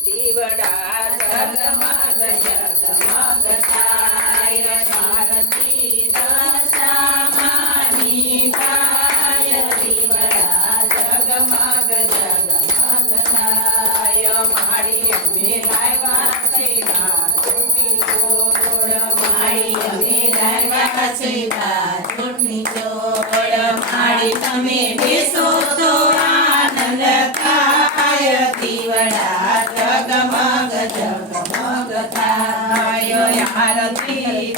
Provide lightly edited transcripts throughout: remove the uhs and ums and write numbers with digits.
દીવડા જગમગ જગમગ થાય ભારતી દશામાની થાય દીવડા જગમગ જગમગ થાય મારી અમે લાવ્યા છે ચૂંટણી ચોળ મારી અમે લાવ્યા છે ચૂંટણી ચોળ મારી તમે બેસો તો આનંદ થાય દીવડા જગમગ જગમગ થાય આરતી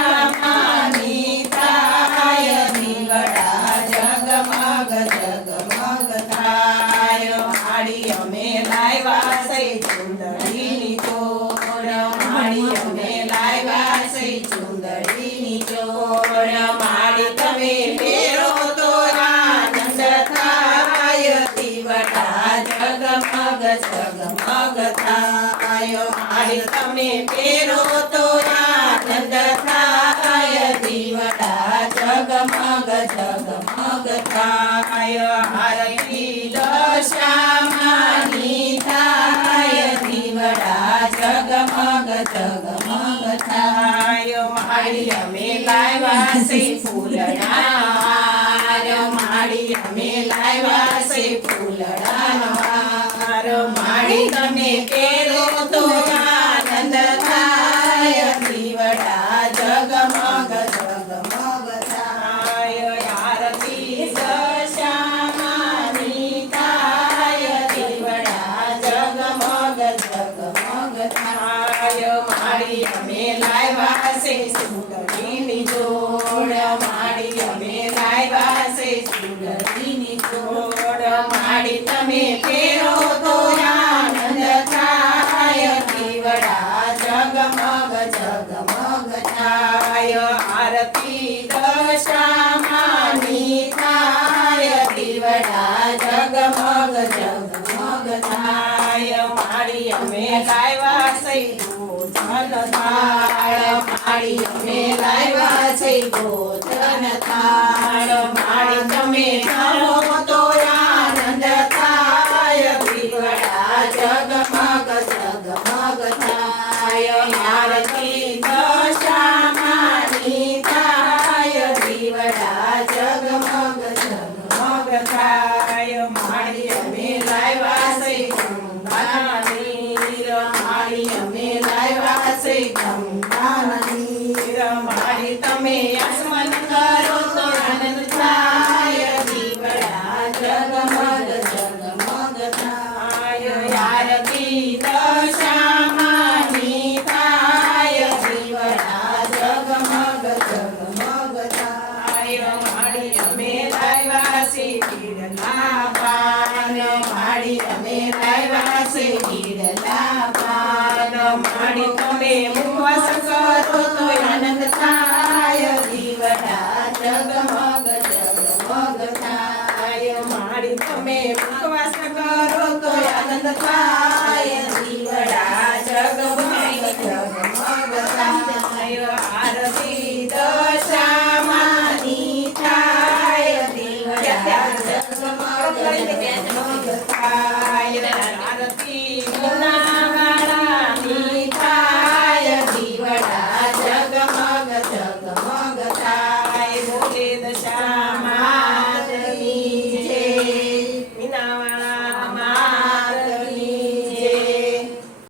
દશામાની થાય દીવડા જગમગ જગમગ થાય મારી અમે લાવ્યા છે ચુંદડીની ચોળ મારી અમે લાવ્યા છે ચુંદડીની ચોળ મારી તમે પહેરો તો આનંદ થાય દીવડા જગમગ જગમગ થાય મારી તમે પહેરો તો આનંદ થાય દીવડા જગમગ જગમગ થાય આરતી દશામાની થાય દીવડા જગમગ જગમગ થાય મારી અમે લાવ્યા છે ફૂલડા મારી અમે લાવ્યા છે ફૂલડાનો હાર મારી તમે પહેરો તો આનંદ થાય દીવડા જગમગ જગમગ થાય આરતી દશામાની થાય દીવડા જગમગ જગમગ થાય મારી અમે લાવ્યા છે ચૂંદડીની જોડ મારી અમે લાવ્યા છે ચૂંદડીની જોડ મારી તમે પહેરો તો આનંદ થાય દીવડા જગમગ જગમગ થાય આરતી દશામાની થાય દીવડા જગમગ જગમગ થાય મારી અમે લાવ્યા છે ગોધન થાળ મારી અમે લાવ્યા છે ગોધન થાળ મારી તમે જમો તો આનંદ થાય દીવડા જગમગ જગમગ થાય આરતી દશામાની થાય દીવડા જગમગ જગમગ થાય મારી અમે લાવ્યા છે ગંગા નીર મારી અમે લાવ્યા છે ગંગા નીર મારી તમે આસમન કરો તો આનંદ થાય દીવડા જગમગ જગમગ થાય આરતી દશામાની થાય દીવડા જગમગ જગમગ થાય મારી અમે લાવ્યા છે પીળના પાન મારી અમે લાવ્યા છે પીળના પાન મારી તમે ઉપવાસ કરો તો આનંદ થાય દીવડા જગમગ જગમગ થાય મારી તમે ઉપવાસ કરો તો આનંદ થાય